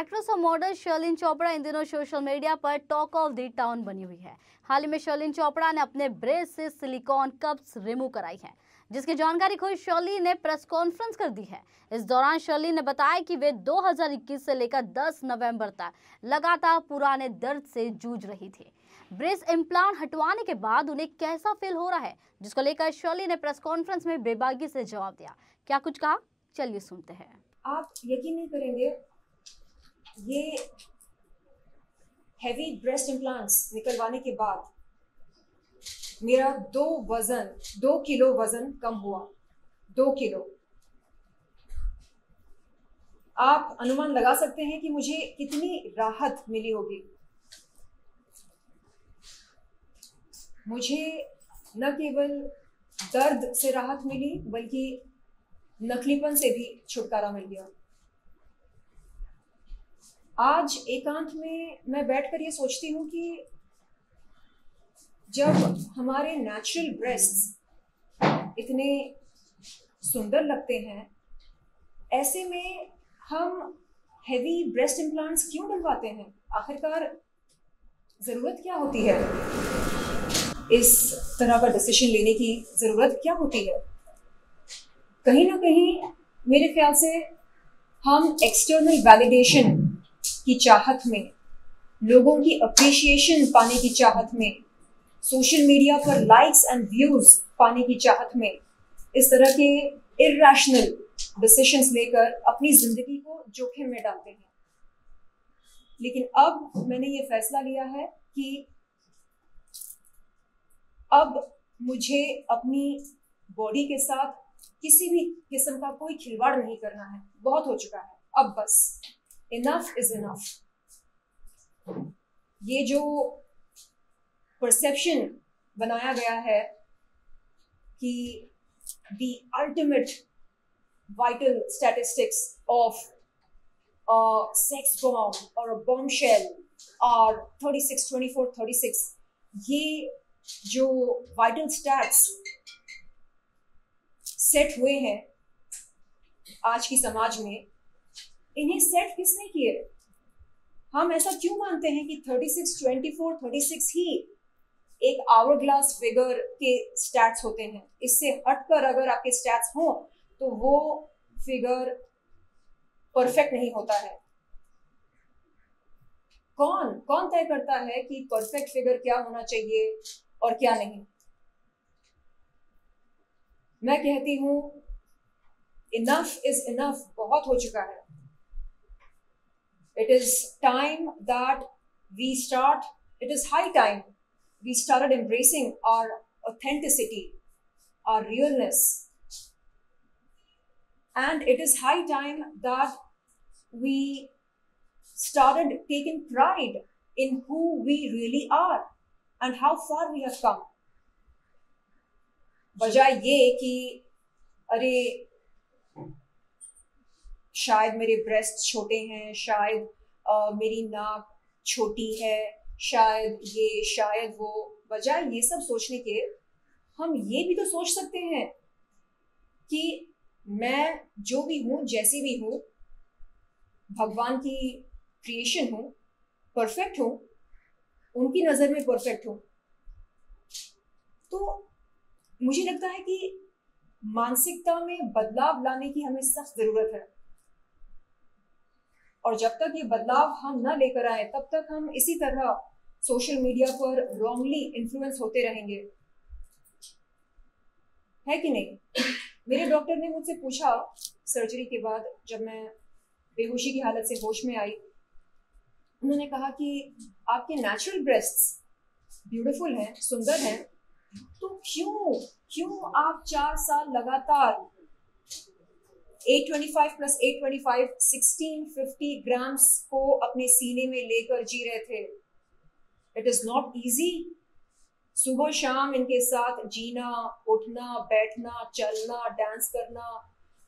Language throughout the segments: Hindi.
एक्ट्रेस और मॉडल शर्लिन चोपड़ा इन दिनों सोशल मीडिया पर टॉक ऑफ द टाउन बनी हुई है। हाल ही में शर्लिन चोपड़ा ने अपने ब्रेस्ट से सिलिकॉन कप्स रिमूव कराई है, जिसकी जानकारी खुद शर्लिन ने प्रेस कॉन्फ्रेंस कर दी है। इस दौरान शर्लिन ने बताया कि वे 2021 से लेकर 10 नवंबर तक लगातार पुराने दर्द से जूझ रही थी। ब्रेस्ट इम्प्लांट हटवाने के बाद उन्हें कैसा फील हो रहा है, जिसको लेकर शर्लिन ने प्रेस कॉन्फ्रेंस में बेबाकी से जवाब दिया। क्या कुछ कहा, चलिए सुनते हैं। आप यकीन नहीं करेंगे, ये हैवी ब्रेस्ट इम्प्लांट्स निकलवाने के बाद मेरा 2 किलो वजन कम हुआ। 2 किलो। आप अनुमान लगा सकते हैं कि मुझे कितनी राहत मिली होगी। मुझे न केवल दर्द से राहत मिली, बल्कि नकलीपन से भी छुटकारा मिल गया। आज एकांत में मैं बैठकर ये सोचती हूँ कि जब हमारे नेचुरल ब्रेस्ट्स इतने सुंदर लगते हैं, ऐसे में हम हेवी ब्रेस्ट इम्प्लांट्स क्यों डलवाते हैं? आखिरकार ज़रूरत क्या होती है? इस तरह का डिसीजन लेने की ज़रूरत क्या होती है? कहीं ना कहीं मेरे ख्याल से हम एक्सटर्नल वैलिडेशन की चाहत में, लोगों की अप्रिशिएशन पाने की चाहत में, सोशल मीडिया पर लाइक्स एंड व्यूज पाने की चाहत में इस तरह के इर्रेशनल डिसीजंस लेकर अपनी जिंदगी को जोखिम में डालते हैं। लेकिन अब मैंने ये फैसला लिया है कि अब मुझे अपनी बॉडी के साथ किसी भी किस्म का कोई खिलवाड़ नहीं करना है। बहुत हो चुका है, अब बस इनफ इज इनफ। ये जो परसेप्शन बनाया गया है कि the ultimate vital statistics of sex bomb और बॉम्बशेल और 36, 24, 36, ये जो वाइटल स्टैट्स सेट हुए हैं आज की समाज में, इन्हें सेट किसने किए? हम ऐसा क्यों मानते हैं कि 36, 24, 36 ही एक आवर ग्लास फिगर के स्टैट्स होते हैं? इससे हटकर अगर आपके स्टैट्स हों तो वो फिगर परफेक्ट नहीं होता है। कौन कौन तय करता है कि परफेक्ट फिगर क्या होना चाहिए और क्या नहीं? मैं कहती हूं इनफ इज इनफ। बहुत हो चुका है। It is time that we start, it is high time we started embracing our authenticity, our realness. And it is high time that we started taking pride in who we really are and how far we have come. बजाय ये कि अरे शायद मेरे ब्रेस्ट छोटे हैं, शायद मेरी नाक छोटी है, शायद ये शायद वो, बजाय ये सब सोचने के हम ये भी तो सोच सकते हैं कि मैं जो भी हूँ, जैसी भी हूँ, भगवान की क्रिएशन हूँ, परफेक्ट हूँ, उनकी नज़र में परफेक्ट हूँ। तो मुझे लगता है कि मानसिकता में बदलाव लाने की हमें सख्त ज़रूरत है। और जब तक ये बदलाव हम न लेकर आए, तब तक हम इसी तरह सोशल मीडिया पर रॉन्गली इन्फ्लुएंस होते रहेंगे, है कि नहीं? मेरे डॉक्टर ने मुझसे पूछा सर्जरी के बाद, जब मैं बेहोशी की हालत से होश में आई, उन्होंने कहा कि आपके नेचुरल ब्रेस्ट्स ब्यूटीफुल हैं, सुंदर हैं, तो क्यों आप 4 साल लगातार 825 + 825 1650 ग्राम्स को अपने सीने में लेकर जी रहे थे? It is not easy. सुबह शाम इनके साथ जीना, उठना, बैठना, चलना, डांस करना,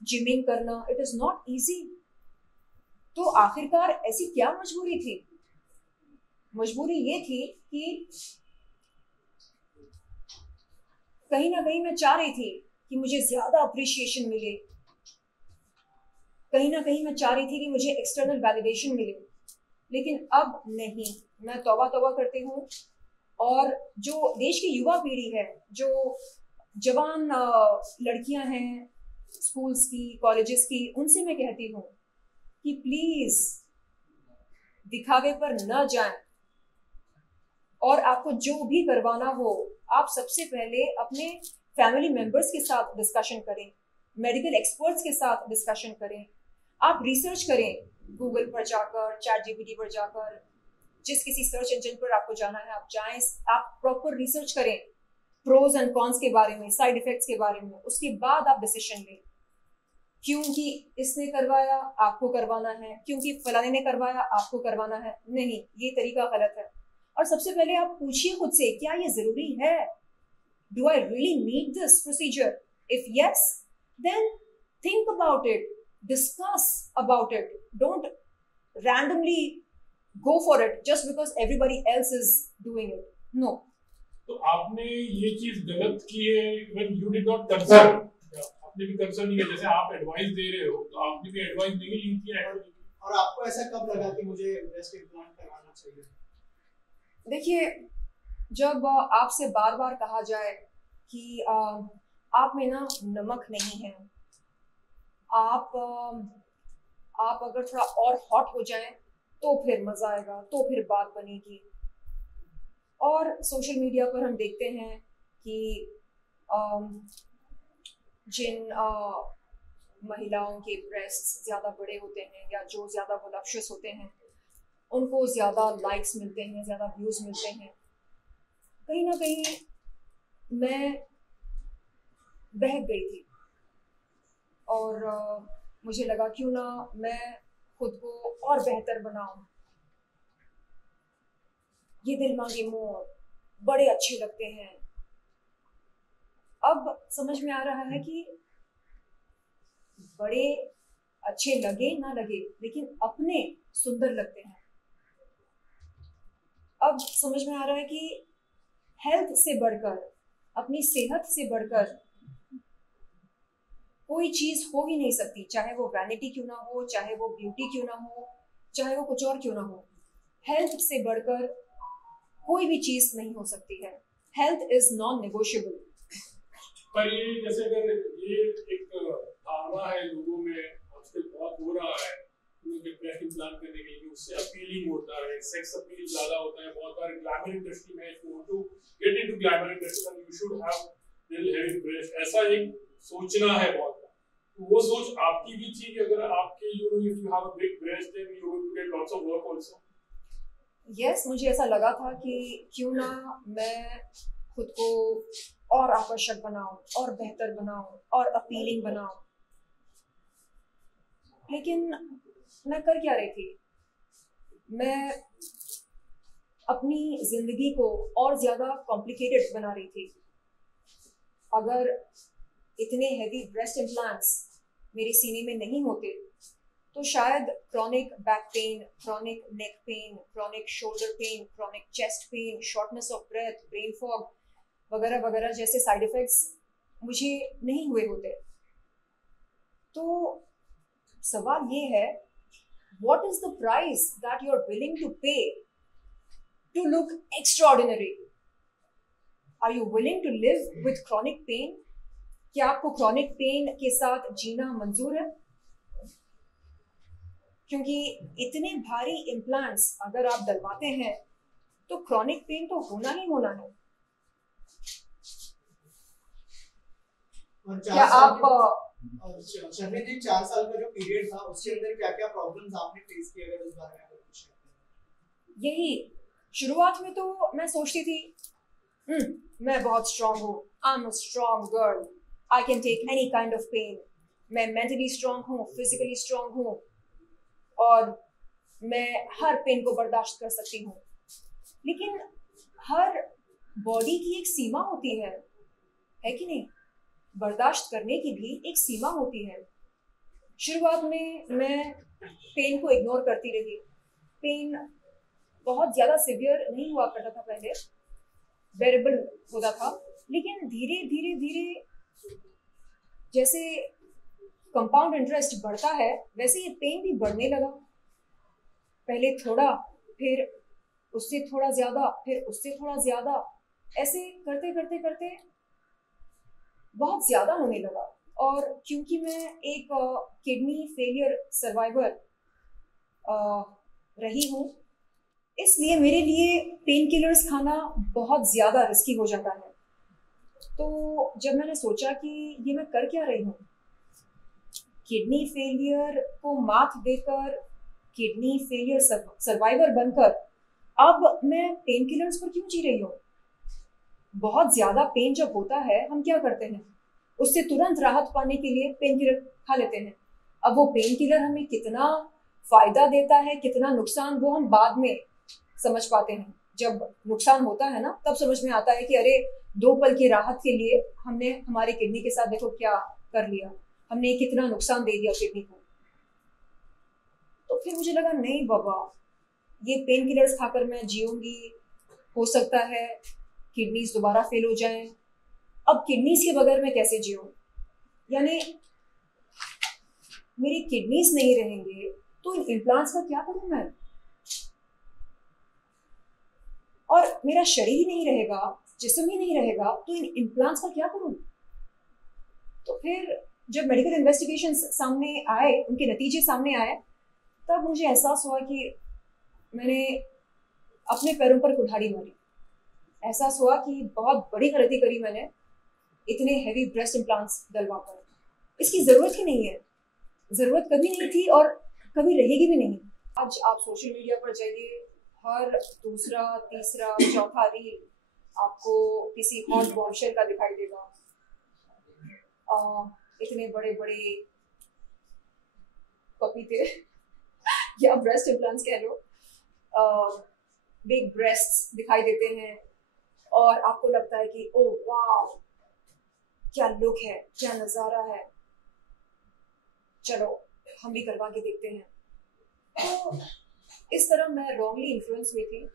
जिमिंग करना, इट इज नॉट इजी। तो आखिरकार ऐसी क्या मजबूरी थी? मजबूरी ये थी कि कहीं ना कहीं मैं चाह रही थी कि मुझे ज्यादा अप्रिशिएशन मिले, कहीं ना कहीं मैं चाह रही थी कि मुझे एक्सटर्नल वैलिडेशन मिले, लेकिन अब नहीं। मैं तौबा तौबा करती हूँ, और जो देश की युवा पीढ़ी है, जो जवान लड़कियां हैं स्कूल्स की, कॉलेजेस की, उनसे मैं कहती हूँ कि प्लीज दिखावे पर न जाएं, और आपको जो भी करवाना हो आप सबसे पहले अपने फैमिली मेंबर्स के साथ डिस्कशन करें, मेडिकल एक्सपर्ट्स के साथ डिस्कशन करें, आप रिसर्च करें गूगल पर जाकर, चैट जीपीटी पर जाकर, जिस किसी सर्च इंजन पर आपको जाना है आप जाएं, आप प्रॉपर रिसर्च करें प्रोज एंड कॉन्स के बारे में, साइड इफेक्ट्स के बारे में, उसके बाद आप डिसीजन लें। क्योंकि इसने करवाया आपको करवाना है, क्योंकि फलाने ने करवाया आपको करवाना है, नहीं, ये तरीका गलत है। और सबसे पहले आप पूछिए खुद से, क्या ये जरूरी है? Do I really need this procedure? If yes, then think about it, discuss about it, don't randomly go for it just because everybody else is doing it. No. तो आपने ये चीज गलत की है when you did not consult, आपने भी कंसर्न नहीं किया, जैसे आप एडवाइस दे रहे हो तो आपने भी एडवाइस नहीं ली थी एक्चुअली। और आपको ऐसा कब लगा कि मुझे ब्रेस्ट इम्प्लांट करवाना चाहिए? देखिए, जब आपसे बार बार कहा जाए कि आप में ना नमक नहीं है, आप अगर थोड़ा और हॉट हो जाए तो फिर मजा आएगा, तो फिर बात बनेगी। और सोशल मीडिया पर हम देखते हैं कि जिन महिलाओं के ब्रेस्ट ज़्यादा बड़े होते हैं या जो ज़्यादा वोलप्शस होते हैं, उनको ज़्यादा लाइक्स मिलते हैं, ज़्यादा व्यूज़ मिलते हैं। कहीं ना कहीं मैं बहक गई थी, और मुझे लगा क्यों ना मैं खुद को और बेहतर बनाऊं। ये दिल मांगे मोर बड़े अच्छे लगते हैं। अब समझ में आ रहा है कि बड़े अच्छे लगे ना लगे, लेकिन अपने सुंदर लगते हैं। अब समझ में आ रहा है कि हेल्थ से बढ़कर, अपनी सेहत से बढ़कर कोई चीज हो ही नहीं सकती, चाहे वो वैनिटी क्यों ना हो, चाहे वो ब्यूटी क्यों ना हो, चाहे वो कुछ और क्यों ना हो। हेल्थ से बढ़कर कोई भी चीज नहीं हो सकती है। Health is non negotiable. पर ये जैसे अगर ये एक धारणा है लोगों में, आजकल बहुत हो रहा है कि ब्रेस्ट इम्प्लांट करने के लिए उससे अपीलिंग होता है, सेक्स अपील ज्यादा होता है। बहुत बार ग्लैमर इंडस्ट्री में if you want to get into glamour industry you should have real heavy breast, ऐसा एक सोचना है बहुत। तो वो सोच आपकी भी थी कि अगर आपके you know if you have a big breast then you will get lots of work also? Yes, मुझे ऐसा लगा था कि क्यों ना मैं खुद को और आकर्षक बनाऊं, और बेहतर बनाऊं, और अपीलिंग बनाऊं। लेकिन मैं कर क्या रही थी? मैं अपनी जिंदगी को और ज्यादा कॉम्प्लिकेटेड बना रही थी। अगर इतने हैवी ब्रेस्ट इम्प्लांट्स मेरे सीने में नहीं होते तो शायद chronic back pain, chronic neck pain, chronic shoulder pain, chronic chest pain, shortness of breath, brain fog वगैरह वगैरह जैसे साइड इफेक्ट्स मुझे नहीं हुए होते। तो सवाल ये है, what is the price that you are willing to pay to look extraordinary? Are you willing to live with chronic pain? क्या आपको क्रॉनिक पेन के साथ जीना मंजूर है? क्योंकि इतने भारी इम्प्लांट्स अगर आप डलवाते हैं तो क्रॉनिक पेन तो होना ही होना है। क्या आप शर्मिन जी, 4 साल का जो पीरियड था उसके अंदर क्या क्या प्रॉब्लम्स आपने फेस किए, अगर उस बारे में कुछ शेयर करें? यही शुरुआत में तो मैं सोचती थी मैं बहुत स्ट्रांग हूँ, I am a strong girl, I can take any kind of pain. मैं मेंटली स्ट्रांग हूँ, फिजिकली स्ट्रांग हूँ, और मैं हर पेन को बर्दाश्त कर सकती हूँ। लेकिन हर बॉडी की एक सीमा होती है कि नहीं? बर्दाश्त करने की भी एक सीमा होती है। शुरुआत में मैं पेन को इग्नोर करती रही। पेन बहुत ज़्यादा सिवियर नहीं हुआ करता था पहले, बेरेबल होता था। लेकिन धीरे धीरे धीरे जैसे कंपाउंड इंटरेस्ट बढ़ता है वैसे ये पेन भी बढ़ने लगा। पहले थोड़ा, फिर उससे थोड़ा ज्यादा, फिर उससे थोड़ा ज्यादा, ऐसे करते करते करते बहुत ज्यादा होने लगा। और क्योंकि मैं एक किडनी फेलियर सर्वाइवर रही हूँ, इसलिए मेरे लिए पेन किलर्स खाना बहुत ज़्यादा रिस्की हो जाता है। तो जब मैंने सोचा कि ये मैं कर क्या रही हूँ, किडनी फेलियर को मात देकर, किडनी फेलियर सर्वाइवर बनकर अब मैं पेन किलर्स पर क्यों जी रही हूँ। बहुत ज़्यादा पेन जब होता है हम क्या करते हैं, उससे तुरंत राहत पाने के लिए पेन किलर खा लेते हैं। अब वो पेन किलर हमें कितना फायदा देता है, कितना नुकसान, वो हम बाद में समझ पाते हैं। जब नुकसान होता है ना, तब समझ में आता है कि अरे 2 पल की राहत के लिए हमने हमारे किडनी के साथ देखो क्या कर लिया, हमने कितना नुकसान दे दिया किडनी को। तो फिर मुझे लगा नहीं बाबा, ये पेन किलर्स खाकर मैं जीऊंगी, हो सकता है किडनीज दोबारा फेल हो जाएं। अब किडनीज के बगैर मैं कैसे जीऊं, यानी मेरी किडनीज नहीं रहेंगे तो इन इम्प्लांट्स का क्या करूं मैं, और मेरा शरीर ही नहीं रहेगा, जिस्म ही नहीं रहेगा, तो इन इम्प्लांट्स का क्या करूं। तो फिर जब मेडिकल इन्वेस्टिगेशन सामने आए, उनके नतीजे सामने आए, तब मुझे एहसास हुआ कि मैंने अपने पैरों पर कुल्हाड़ी मारी। एहसास हुआ कि बहुत बड़ी गलती करी मैंने, इतने हैवी ब्रेस्ट इम्प्लांट्स डलवाकर। इसकी ज़रूरत ही नहीं है, ज़रूरत कभी नहीं थी और कभी रहेगी भी नहीं। आज आप सोशल मीडिया पर जाइए, हर दूसरा तीसरा चौथा रील आपको किसी हॉट बॉम्बशेल का दिखाई देगा। इतने बड़े बड़े पपीते या ब्रेस्ट इम्प्लांट्स कह लो, बिग ब्रेस्ट्स दिखाई देते हैं और आपको लगता है कि ओह वाह, क्या लुक है, क्या नज़ारा है, चलो हम भी करवा के देखते हैं। तो इस तरह मैं रॉन्गली इन्फ्लुएंस हुई थी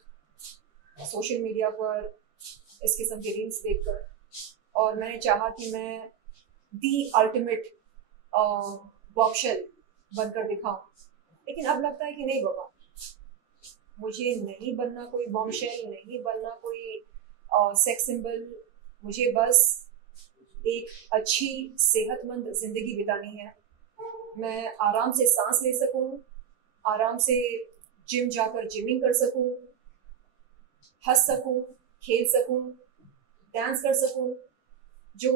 सोशल मीडिया पर इस किस्म के रील्स देखकर, और मैंने चाहा कि मैं दी अल्टीमेट बॉम्बशेल बनकर दिखाऊं। लेकिन अब लगता है कि नहीं बाबा, मुझे नहीं बनना कोई बॉम्बशेल, नहीं बनना कोई सेक्स सिंबल। मुझे बस एक अच्छी सेहतमंद जिंदगी बितानी है। मैं आराम से सांस ले सकूं, आराम से जिम जाकर जिमिंग कर सकूं, हंस सकूं, खेल सकूं, डांस कर सकूं। जो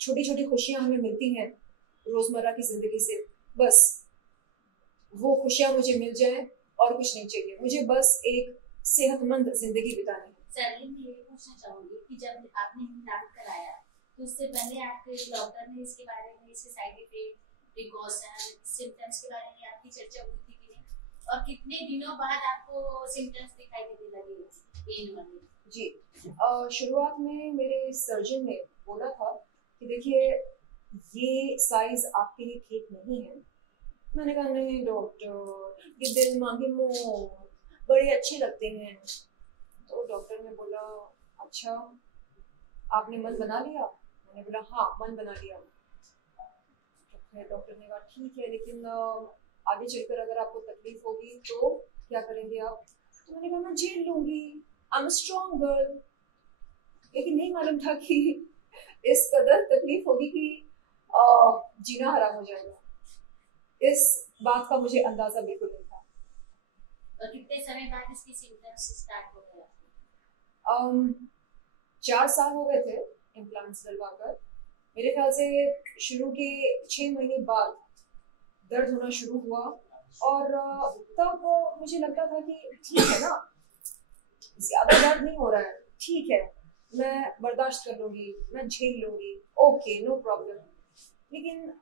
छोटी छोटी खुशियां हमें मिलती हैं रोजमर्रा की जिंदगी से, बस वो खुशियां मुझे मिल जाएं और कुछ नहीं चाहिए। मुझे बस एक सेहतमंद जिंदगी बितानी है। सरली, मैं ये पूछना चाहूंगी कि जब आपने इम्प्लांट कराया तो उससे पहले आपके डॉक्टर ने इसके बारे में, इसके साइड इफेक्ट, प्रिकॉशन, सिम्टम्स के बारे में आपकी चर्चा हुई थी कि नहीं, और कितने दिनों बाद आपको सिम्टम्स दिखाई देने लगे पेन वाले? जी, शुरुआत में मेरे सर्जन ने बोला था कि देखिए ये साइज आपके लिए ठीक नहीं है। मैंने कहा नहीं डॉक्टर, ये दिल मांगे मोर बड़े अच्छे लगते हैं। तो डॉक्टर ने बोला अच्छा आपने मन बना लिया? मैंने बोला हाँ मन बना लिया। तो फिर डॉक्टर ने कहा ठीक है, लेकिन आगे चलकर अगर आपको तकलीफ होगी तो क्या करेंगे आप? तो मैंने कहा मैं झेल लूंगी, आई एम स्ट्रॉन्ग गर्ल। लेकिन नहीं मालूम था कि इस कदर तकलीफ होगी कि जीना हराम हो जाएगा। इस बात का मुझे अंदाजा बिल्कुल नहीं था। और कितने समय बाद इसकी सिम्टम्स स्टार्ट हो गया? 4 साल हो गए थे इम्प्लांट्स डलवाकर। मेरे ख्याल से शुरू के 6 महीने बाद दर्द होना शुरू हुआ, और तब मुझे लगता था कि ठीक है ना, ज्यादा दर्द नहीं हो रहा है, ठीक है, मैं बर्दाश्त कर लूंगी, मैं झेल लूंगी, ओके नो प्रॉब्लम। लेकिन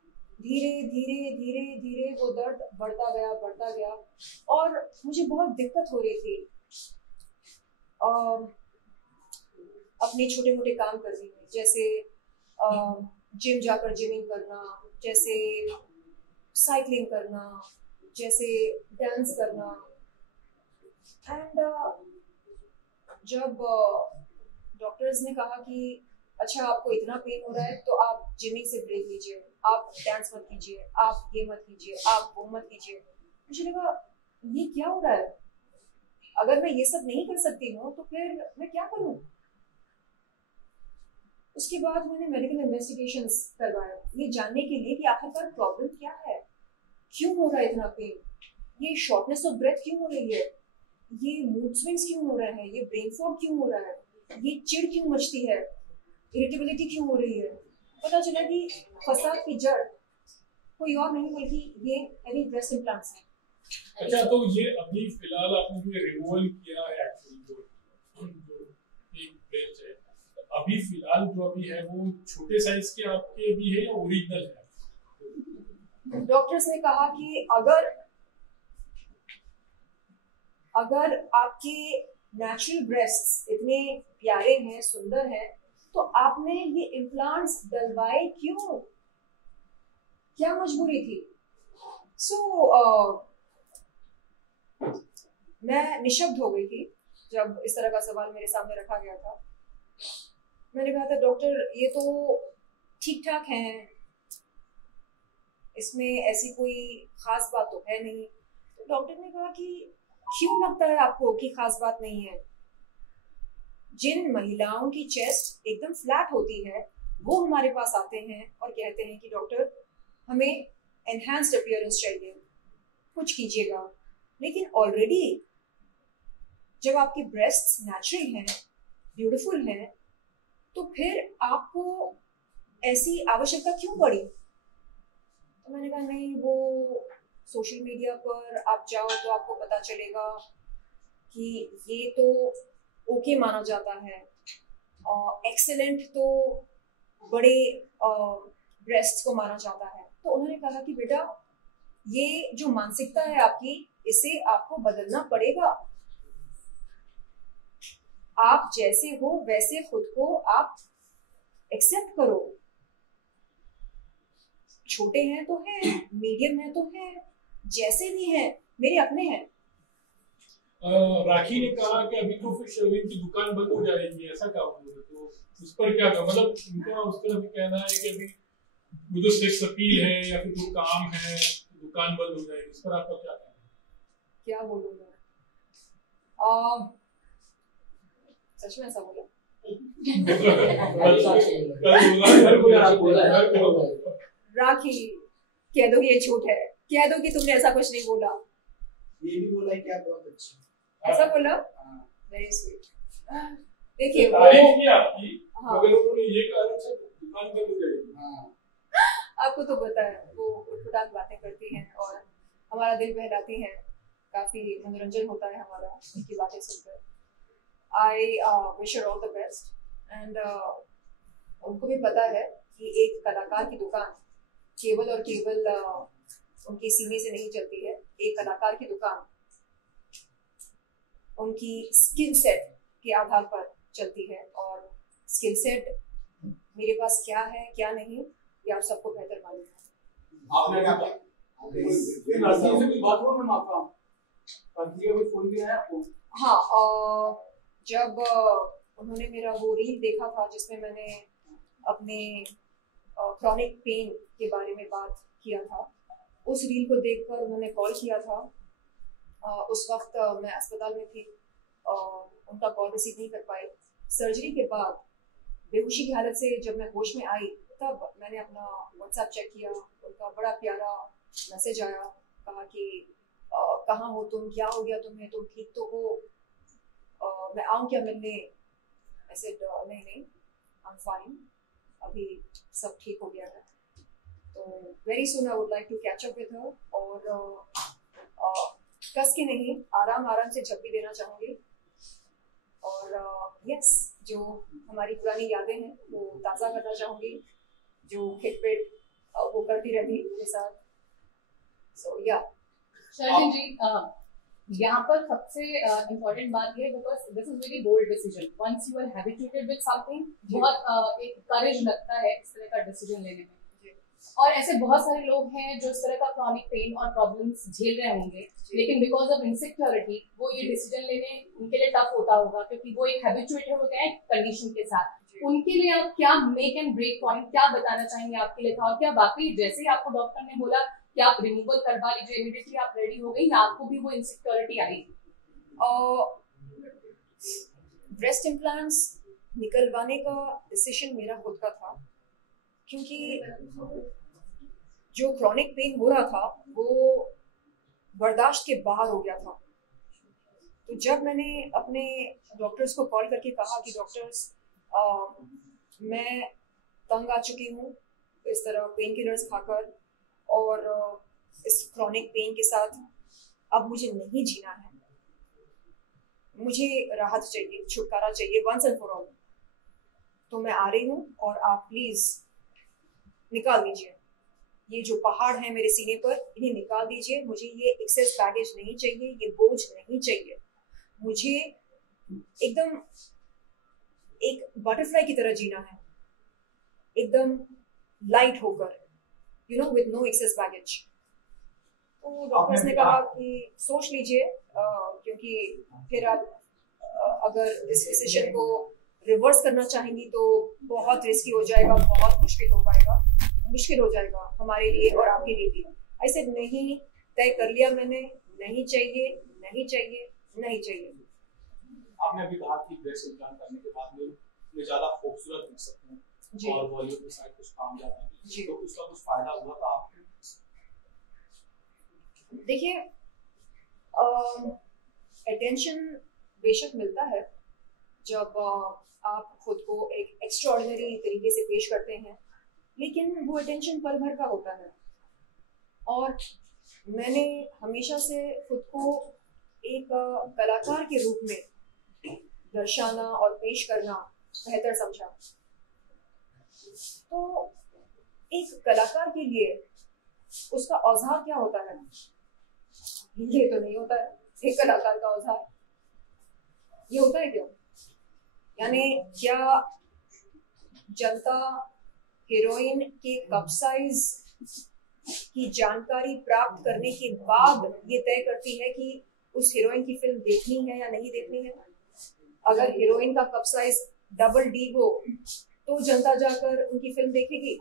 धीरे धीरे धीरे धीरे वो दर्द बढ़ता गया और मुझे बहुत दिक्कत हो रही थी अपने छोटे मोटे काम करने में, जैसे जिम जाकर जिमिंग करना, जैसे साइकिलिंग करना, जैसे डांस करना। एंड जब डॉक्टर्स ने कहा कि अच्छा आपको इतना पेन हो रहा है तो आप जिमिंग से ब्रेक लीजिए, आप डांस मत कीजिए, आप ये मत कीजिए, आप वो मत कीजिए। मुझे लगा ये क्या हो रहा है, अगर मैं ये सब नहीं कर सकती हूँ तो फिर मैं क्या करूँ। उसके बाद मैंने मेडिकल इन्वेस्टिगेशंस करवाया ये जानने के लिए कि आखिरकार प्रॉब्लम क्या है, क्यों हो रहा है इतना पेन, ये शॉर्टनेस ऑफ ब्रेथ क्यों हो रही है, ये मूड स्विंग्स क्यों हो रहे हैं, ये ब्रेन फॉग क्यों हो रहा है, ये चिढ़ क्यों मचती है, इरिटेबिलिटी क्यों हो रही है। पता चला कि फसाद की जड़ कोई और नहीं बल्कि ये हेवी ब्रेस्ट इम्प्लांट्स हैं। अच्छा, तो ये अभी फिलहाल आपने जो रिमूवल किया है एक्चुअली जो एक ब्रेस्ट है, अभी फिलहाल जो अभी है वो छोटे साइज के आपके भी है या ओरिजिनल है? डॉक्टर्स ने कहा कि अगर आपके नेचुरल ब्रेस्ट्स इतने प्यारे हैं, सुंदर हैं, तो आपने ये इम्प्लांट्स डलवाए क्यों, क्या मजबूरी थी। मैं निशब्द हो गई थी जब इस तरह का सवाल मेरे सामने रखा गया था। मैंने कहा था डॉक्टर ये तो ठीक ठाक है, इसमें ऐसी कोई खास बात तो है नहीं। तो डॉक्टर ने कहा कि क्यों लगता है आपको कि खास बात नहीं है, जिन महिलाओं की चेस्ट एकदम फ्लैट होती है वो हमारे पास आते हैं और कहते हैं कि डॉक्टर हमें एनहांस्ड अपीयरेंस चाहिए, कुछ कीजिएगा। लेकिन ऑलरेडी जब आपके ब्रेस्ट्स नेचुरल हैं, ब्यूटीफुल हैं, तो फिर आपको ऐसी आवश्यकता क्यों पड़ी। तो मैंने कहा नहीं, वो सोशल मीडिया पर आप जाओ तो आपको पता चलेगा कि ये तो ओके माना जाता है, एक्सेलेंट तो बड़े ब्रेस्ट्स को माना जाता है। तो उन्होंने कहा कि बेटा ये जो मानसिकता है आपकी, इसे आपको बदलना पड़ेगा। आप जैसे हो वैसे खुद को आप एक्सेप्ट करो, छोटे हैं तो है, मीडियम है तो है, जैसे भी हैं मेरे अपने हैं। राखी ने कहा कि अभी तो फिर शर्विन की दुकान बंद हो जाएगी, ऐसा क्या होगा, तो उस पर क्या कहा, मतलब उनका उस तरह भी कहना है कि अभी वो जो सेक्स अपील है या फिर जो काम है दुकान बंद हो जाएगी, इस पर आपका क्या कहना है? क्या बोलूं मैं, सच में ऐसा बोला? राखी कह दो ये झूठ है, कह दो कि तुमने ऐसा कुछ नहीं बोला। ये भी बोला है कि आप बहुत अच्छे, ऐसा बोला? Very sweet. देखिए तारीफ की आपकी, हाँ, मगर उन्होंने ये कहा अच्छा दुकान बंद हो जाएगी। आपको तो पता है वो उठपटांग बातें करती हैं और हमारा दिल बहलाती हैं, काफी मनोरंजन होता है हमारा उनकी बातें सुनकर। I wish her all the best and उनको भी पता है कि एक कलाकार की दुकान केवल और केवल उनकी सीने से नहीं चलती है। एक कलाकार की दुकान उनकी स्किल सेट के आधार पर चलती है, और स्किल सेट मेरे पास क्या है क्या नहीं ये आप सबको बेहतर मालूम है। आपने क्या किया? से कुछ बात हुआ मैम आपका? राखी का कोई फोन भी आया आपको? हाँ, जब उन्होंने मेरा वो रील देखा था जिसमें मैंने अपने क्रॉनिक पेन के बारे में बात किया था, उस रील को देखकर उन्होंने कॉल किया था। उस वक्त मैं अस्पताल में थी, उनका कॉल रिसीव नहीं कर पाई। सर्जरी के बाद बेहोशी की हालत से जब मैं होश में आई तब मैंने अपना व्हाट्सएप चेक किया, उनका बड़ा प्यारा मैसेज आया, कहा कि कहाँ हो तुम, क्या हो गया तुम्हें, तुम ठीक तो हो, मैं आऊँ क्या मिलने। I said नहीं, I'm fine, अभी सब ठीक हो गया है। तो very soon I would like to catch up with her, और कस के नहीं, आराम से झप्पी देना चाहूँगी। और यस, जो हमारी पुरानी यादें हैं वो ताज़ा करना चाहूँगी, जो खिटपिट वो करती रहती मेरे साथ। सो या शर्विन जी, यहाँ पर सबसे इम्पोर्टेंट बात ये है, because this is very bold decision. Once you are habituated with something, बहुत एक करेज लगता है इस तरह का डिसीजन लेने में। और ऐसे बहुत सारे लोग हैं जो इस तरह का क्रॉनिक पेन और प्रॉब्लम्स झेल रहे होंगे, लेकिन बिकॉज ऑफ इनसिक्योरिटी वो ये डिसीजन लेने उनके लिए टफ होता होगा, क्योंकि वो एक हैबिचुएटेड हो गए हैं कंडीशन के साथ। उनके लिए आप क्या मेक एंड ब्रेक पॉइंट क्या बताना चाहेंगे आपके लिए था, और क्या वाकई जैसे ही आपको डॉक्टर ने बोला कि आप रिमूवल करवा लीजिए इमीडिएटली आप रेडी हो गई, या आपको भी वो इनसिक्योरिटी आई? ब्रेस्ट इम्प्लांट्स निकलवाने का डिसीजन मेरा खुद का था, क्योंकि जो क्रॉनिक पेन हो रहा था वो बर्दाश्त के बाहर हो गया था। तो जब मैंने अपने डॉक्टर्स को कॉल करके कहा कि डॉक्टर्स मैं तंग आ चुकी हूँ इस तरह पेन किलर्स खाकर, और इस क्रॉनिक पेन के साथ अब मुझे नहीं जीना है, मुझे राहत चाहिए, छुटकारा चाहिए वंस एंड फॉर ऑल, तो मैं आ रही हूँ और आप प्लीज निकाल दीजिए ये जो पहाड़ है मेरे सीने पर, इन्हें निकाल दीजिए। मुझे ये एक्सेस बैगेज नहीं चाहिए, ये बोझ नहीं चाहिए। मुझे एकदम एक बटरफ्लाई की तरह जीना है, एकदम लाइट होकर, you know, with no excess baggage. तो डॉक्टर्स ने कहा कि सोच लीजिए, क्योंकि फिर आप अगर इस डिसीजन को रिवर्स करना चाहेंगी तो बहुत रिस्की हो जाएगा, बहुत मुश्किल हो जाएगा हमारे लिए और आपके लिए भी। ऐसे नहीं, तय कर लिया मैंने, नहीं चाहिए, नहीं चाहिए, नहीं चाहिए। आपने अभी कहा कि ब्रेस्ट इम्प्लांट करने के बाद में ज्यादा खूबसूरत दिख सकते हैं और बॉलीवुड में शायद कुछ काम जाता है, तो उसका कुछ फायदा हुआ था आपको? देखिए, अटेंशन बेशक मिलता है जब आप खुद को एक एक्स्ट्राऑर्डिनरी तरीके से पेश करते हैं, लेकिन वो अटेंशन पल भर का होता है। और मैंने हमेशा से खुद को एक कलाकार के रूप में दर्शाना और पेश करना बेहतर समझा। तो एक कलाकार के लिए उसका औजार क्या होता है? ये तो नहीं होता है एक कलाकार का औजार। ये होता है क्यों? यानी क्या जनता हीरोइन के कप साइज की जानकारी प्राप्त करने के बाद ये तय करती है कि उस हीरोइन की फिल्म देखनी है या नहीं देखनी है? अगर हीरोइन का कप साइज डबल डी हो तो जनता जाकर उनकी फिल्म देखेगी,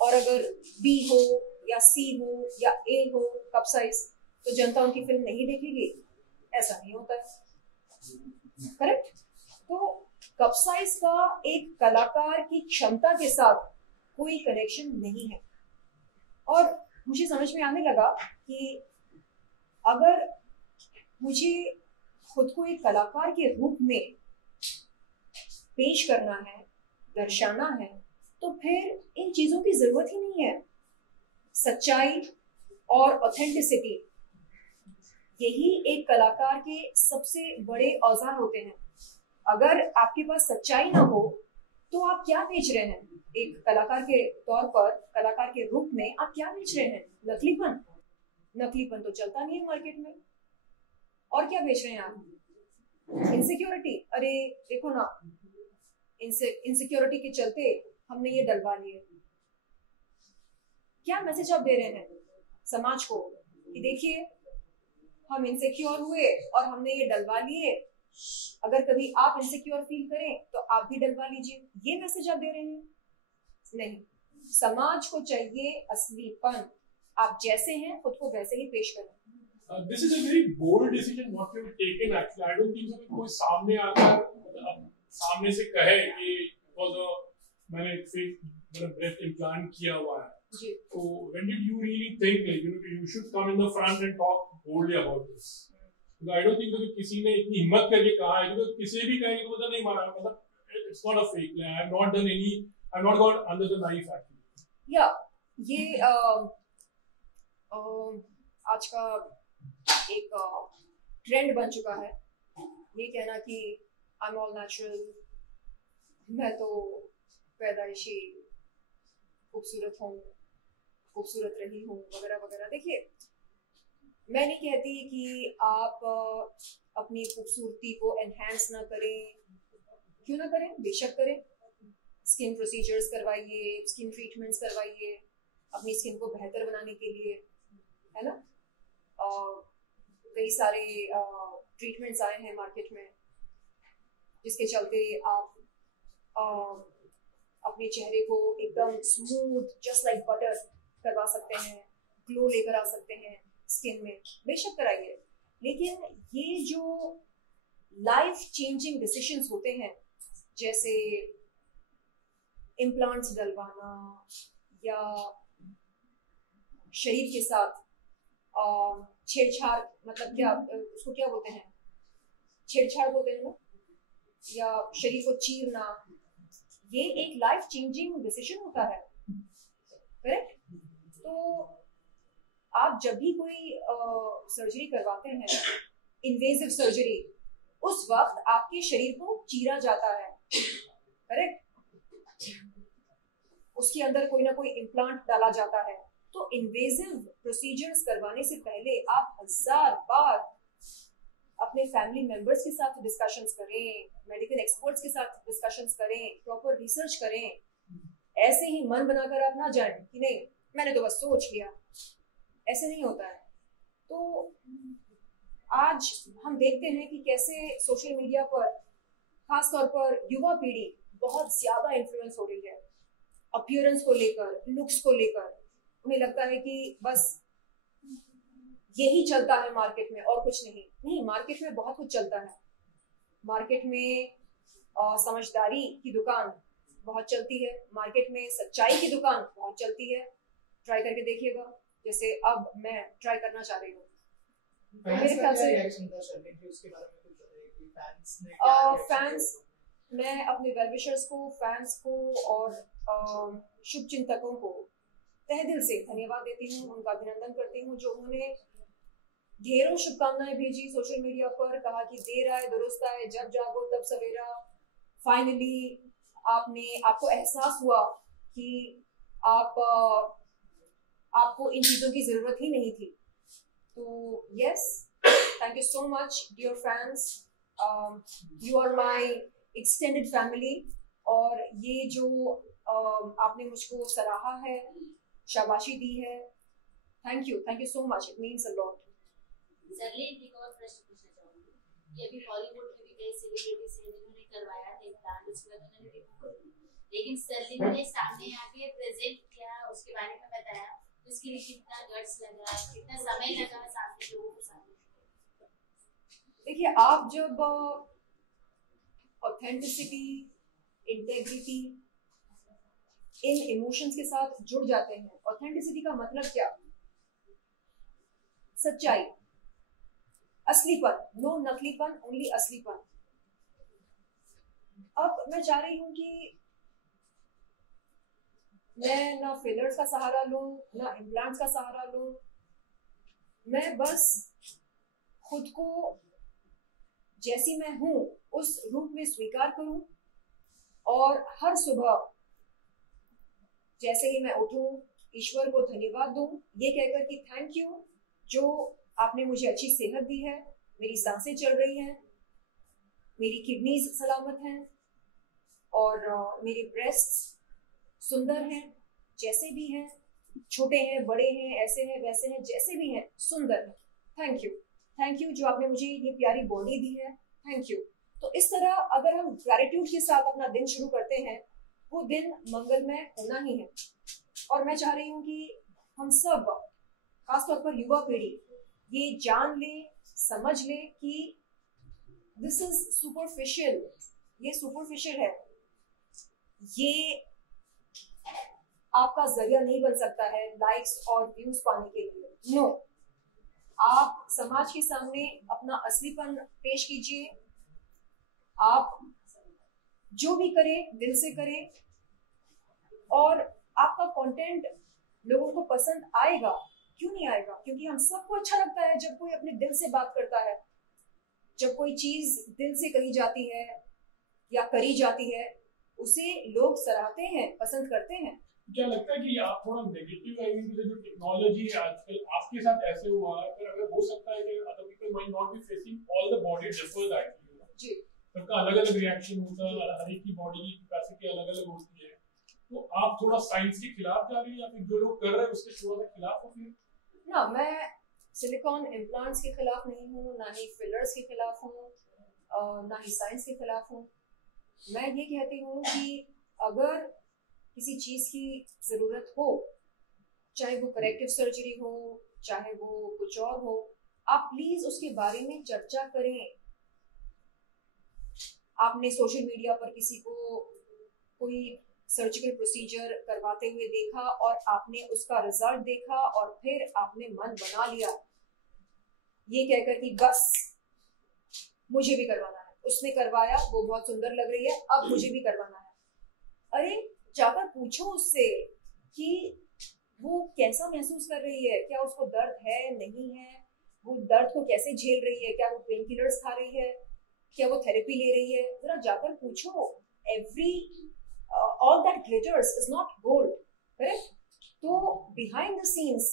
और अगर बी हो या सी हो या ए हो कप साइज तो जनता उनकी फिल्म नहीं देखेगी। ऐसा नहीं होता है, करेक्ट? तो कप साइज का एक कलाकार की क्षमता के साथ कोई कनेक्शन नहीं है। और मुझे समझ में आने लगा कि अगर मुझे खुद को एक कलाकार के रूप में पेश करना है, दर्शाना है, तो फिर इन चीजों की जरूरत ही नहीं है। सच्चाई और ऑथेंटिसिटी, यही एक कलाकार के सबसे बड़े औजार होते हैं। अगर आपके पास सच्चाई ना हो तो आप क्या बेच रहे हैं? एक कलाकार के तौर पर, कलाकार के रूप में आप क्या बेच रहे हैं? नकलीपन। नकलीपन तो चलता नहीं है मार्केट में। और क्या बेच रहे हैं आप? इनसिक्योरिटी। अरे देखो ना, इनसिक्योरिटी के चलते हमने ये डलवा लिए। क्या मैसेज आप दे रहे हैं समाज को कि देखिए हम इनसिक्योर हुए और हमने ये डलवा लिए, अगर कभी आप इनसिक्योर फील करें तो आप भी डलवा लीजिए। ये मैसेज आप दे रहे हैं? नहीं, समाज को चाहिए असलीपन। आप जैसे हैं खुद को वैसे ही पेश करें। This is a very bold decision what you've taken actually. I don't think so कि कोई सामने आकर सामने से कहे कि मैंने फेक ब्रेस्ट इम्प्लांट किया हुआ है। So when did you really think like you should come in the front and talk boldly about this? Because I don't think that किसी ने इतनी हिम्मत करके कहा है, क्योंकि किसी भी कहेंगे तो मतलब नहीं मारा, मतलब it's not a fake. Like, I have not done any, I have not got under the knife actually. Yeah, ये आज का एक ट्रेंड बन चुका है ये कहना कि आई एम ऑल नेचुरल, मैं तो पैदाइशी खूबसूरत हूँ, खूबसूरत रही हूँ, वगैरह वगैरह। देखिए, मैं नहीं कहती कि आप अपनी खूबसूरती को एनहांस ना करें। क्यों ना करें? बेशक करें। स्किन प्रोसीजर्स करवाइए, स्किन ट्रीटमेंट्स करवाइए अपनी स्किन को बेहतर बनाने के लिए, है ना? कई सारे ट्रीटमेंट्स आए हैं मार्केट में जिसके चलते आप अपने चेहरे को एकदम स्मूथ जस्ट लाइक बटर करवा सकते हैं, ग्लो लेकर आ सकते हैं स्किन में, बेशक कराइए। लेकिन ये जो लाइफ चेंजिंग डिसीजंस होते हैं, जैसे इम्प्लांट्स डलवाना या शरीर के साथ छेड़छाड़, मतलब क्या उसको क्या बोलते हैं, छेड़छाड़ बोलते हैं ना, या शरीर को चीरना, ये एक लाइफ चेंजिंग डिसीजन होता है, करेक्ट? तो आप जब भी कोई सर्जरी करवाते हैं, इन्वेसिव सर्जरी, उस वक्त आपके शरीर को चीरा जाता है, करेक्ट? उसके अंदर कोई ना कोई इम्प्लांट डाला जाता है। तो इन्वेसिव प्रोसीजर्स करवाने से पहले आप 1000 बार अपने फैमिली मेंबर्स के साथ डिस्कशंस करें, मेडिकल एक्सपर्ट्स के साथ डिस्कशंस करें, प्रॉपर रिसर्च करें। ऐसे ही मन बनाकर आप ना जाएं कि नहीं मैंने तो बस सोच लिया, ऐसे नहीं होता है। तो आज हम देखते हैं कि कैसे सोशल मीडिया पर खास तौर पर युवा पीढ़ी बहुत ज्यादा इन्फ्लुएंस हो रही है अपीयरेंस को लेकर, लुक्स को लेकर। उन्हें लगता है कि बस यही चलता है मार्केट में और कुछ नहीं, मार्केट में बहुत कुछ चलता है। मार्केट में समझदारी की दुकान बहुत चलती है, मार्केट में सच्चाई की दुकान बहुत चलती है। ट्राई करके देखिएगा, जैसे अब मैं ट्राई करना चाह रही हूँ। मेरे ख्याल से फैंस, मैं अपने वेलविशर्स को, फैंस को और शुभ चिंतकों को तहे दिल से धन्यवाद देती हूँ, उनका अभिनंदन करती हूँ जो उन्होंने ढेरों शुभकामनाएं भेजी सोशल मीडिया पर, कहा कि देर आए दुरुस्त आए, जब जागो तब सवेरा। फाइनली आपको एहसास हुआ कि आपको इन चीजों की जरूरत ही नहीं थी। तो yes, thank you so much dear fans, you are my extended family. और ये जो आपने मुझको सराहा है, शाबाशी दी है, thank you so much, it means a lot. Sarleen, एक और प्रश्न पूछना चाहूंगी। ये अभी बॉलीवुड में भी कई सेलिब्रिटीज हैं जिन्होंने करवाया था इम्प्लांट, उसके बाद उन्होंने रिमूव कर दिया, लेकिन सरलीन ने सामने आके प्रेजेंट किया, उसके बारे में बताया, उसके लिए कितना गट्स लगा, कितना समय लगा सामने लोगों के सामने। देखिए, आप जब ऑथेंटिसिटी, इंटेग्रिटी, इन इमोशंस के साथ जुड़ जाते हैं। ऑथेंटिसिटी का मतलब क्या? सच्चाई, असलीपन, नो नकलीपन, ओनली असलीपन। अब मैं चाह रही हूं कि मैं ना फिलर्स का सहारा लूं, ना इम्प्लांट्स का सहारा लूं। मैं बस खुद को जैसी मैं हूं उस रूप में स्वीकार करूं, और हर सुबह जैसे ही मैं उठूं ईश्वर को धन्यवाद दूं, ये कहकर कि थैंक यू जो आपने मुझे अच्छी सेहत दी है, मेरी सांसें चल रही हैं, मेरी किडनीज सलामत हैं, और मेरे ब्रेस्ट्स सुंदर हैं, जैसे भी हैं, छोटे हैं, बड़े हैं, ऐसे हैं, वैसे हैं, जैसे भी हैं, सुंदर हैं। थैंक यू जो आपने मुझे ये प्यारी बॉडी दी है, थैंक यू। तो इस तरह अगर हम ग्रैटिट्यूड के साथ अपना दिन शुरू करते हैं, वो दिन मंगलमय होना ही है। और मैं चाह रही हूँ कि हम सब, खासतौर पर युवा पीढ़ी, ये जान ले, समझ ले कि दिस इज सुपरफिशियल, ये सुपरफिशियल है, ये आपका जरिया नहीं बन सकता है लाइक्स और व्यूज पाने के लिए। नो, आप समाज के सामने अपना असलीपन पेश कीजिए। आप जो भी करें दिल से करें, और आपका कंटेंट लोगों को पसंद आएगा। क्यों नहीं आएगा? क्योंकि हम सबको अच्छा लगता है जब कोई अपने दिल से बात करता है, जब कोई चीज दिल से कही जाती है या करी जाती है, उसे लोग सराहते हैं, पसंद करते हैं। क्या लगता है कि आप थोड़ा नेगेटिव आई मीन जो टेक्नोलॉजी है आजकल आपके साथ ऐसे हुआ है, फिर अगर हो सकता है कि other people might not be facing all the body differs actually जी, सबका अलग-अलग रिएक्शन होता है, हर एक की बॉडी की कैपेसिटी अलग-अलग होती है। तो आप थोड़ा साइंस के खिलाफ जा रही हैं या फिर जो लोग कर रहे हैं उसके थोड़ा सा खिलाफ हो फिर? ना, मैं सिलिकॉन इम्प्लांट्स के खिलाफ नहीं हूँ, ना ही फिलर्स के खिलाफ हूँ, ना ही साइंस के खिलाफ हूँ। मैं ये कहती हूँ कि अगर किसी चीज़ की ज़रूरत हो, चाहे वो करेक्टिव सर्जरी हो, चाहे वो कुछ और हो, आप प्लीज़ उसके बारे में चर्चा करें। आपने सोशल मीडिया पर किसी को कोई सर्जिकल प्रोसीजर करवाते हुए देखा और आपने उसका रिजल्ट देखा और फिर आपने मन बना लिया ये कहकर कि बस मुझे भी करवाना है, उसने करवाया, वो बहुत सुंदर लग रही है, अब मुझे भी करवाना है। अरे जाकर पूछो उससे कि वो कैसा महसूस कर रही है, क्या उसको दर्द है, नहीं है, वो दर्द को कैसे झेल रही है, क्या वो पेन किलर्स खा रही है, क्या वो थेरेपी ले रही है, जरा जाकर पूछो। Every all that glitters is not gold, correct? तो behind the scenes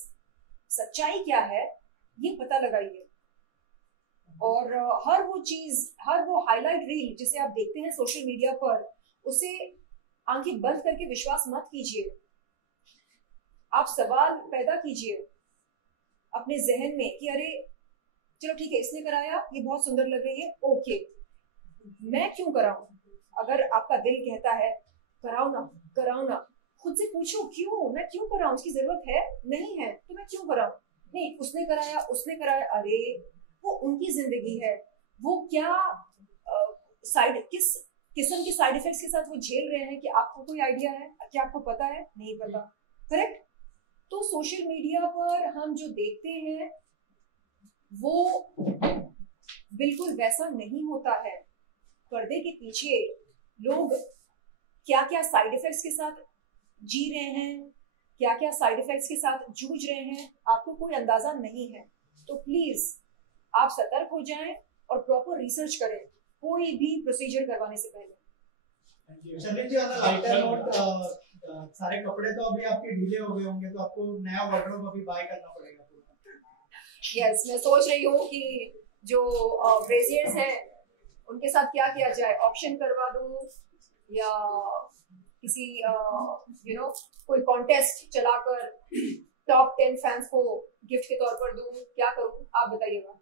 सच्चाई क्या है ये पता लगाइए। और हर वो चीज, हर वो हाईलाइट रील जिसे आप देखते हैं सोशल मीडिया पर, उसे आंखें बंद करके विश्वास मत कीजिए। आप सवाल पैदा कीजिए अपने जहन में कि अरे चलो ठीक है, इसने कराया, ये बहुत सुंदर लग रही है, ओके, मैं क्यों कराऊं? अगर आपका दिल कहता है कराओ ना, खुद से पूछो क्यों, मैं क्यों कराऊं, उसकी जरूरत है, नहीं है तो मैं क्यों कराऊं? नहीं, उसने कराया, अरे वो उनकी जिंदगी है, वो क्या किस किस्म के साइड इफेक्ट्स के साथ वो झेल रहे हैं, कि आपको कोई आइडिया है, क्या आपको पता है? नहीं पता, करेक्ट? तो सोशल मीडिया पर हम जो देखते हैं वो बिल्कुल वैसा नहीं होता है। पर्दे के पीछे लोग क्या क्या साइड इफेक्ट्स के साथ जी रहे हैं, क्या क्या साइड इफेक्ट्स के साथ जूझ रहे हैं, आपको कोई अंदाजा नहीं है। तो प्लीज आप सतर्क हो जाएं और प्रॉपर रिसर्च करें कोई भी प्रोसीजर करवाने से पहले। शर्लिन जी, ऑन अ लाइटर नोट, सारे कपड़े तो अभी आपके ढीले हो गए होंगे, तो आपको नया वार्डरोब अभी बाय करना पड़ेगा पूरा। यस, मैं सोच रही हूँ कि जो ब्रेसियर्स हैं उनके साथ क्या किया जाए, ऑप्शन करवा दूँ या किसी कोई कॉन्टेस्ट चलाकर टॉप 10 फैंस को गिफ्ट के तौर पर दूं, क्या करूं, आप बताइएगा।